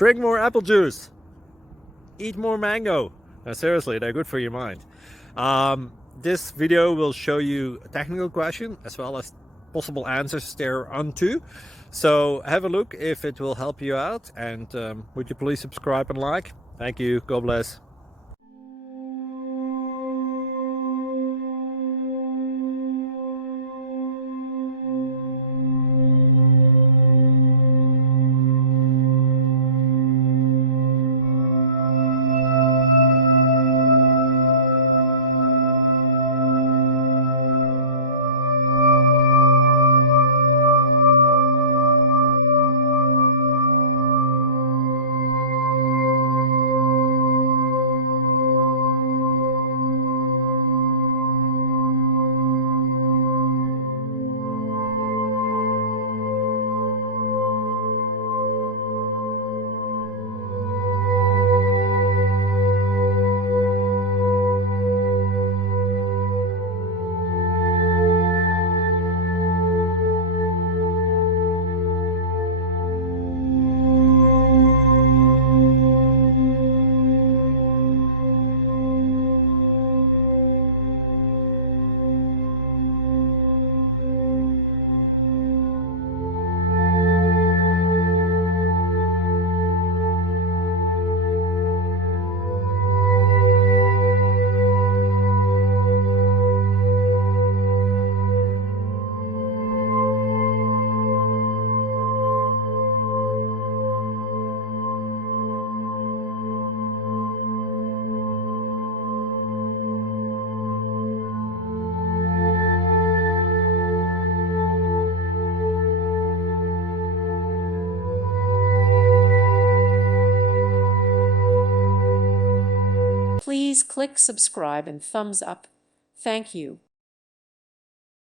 Drink more apple juice. Eat more mango. No, seriously, they're good for your mind. This video will show you a technical question as well as possible answers thereunto. So have a look if it will help you out, and would you please subscribe and like? Thank you. God bless. Please click subscribe and thumbs up. Thank you.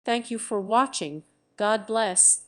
Thank you for watching. God bless.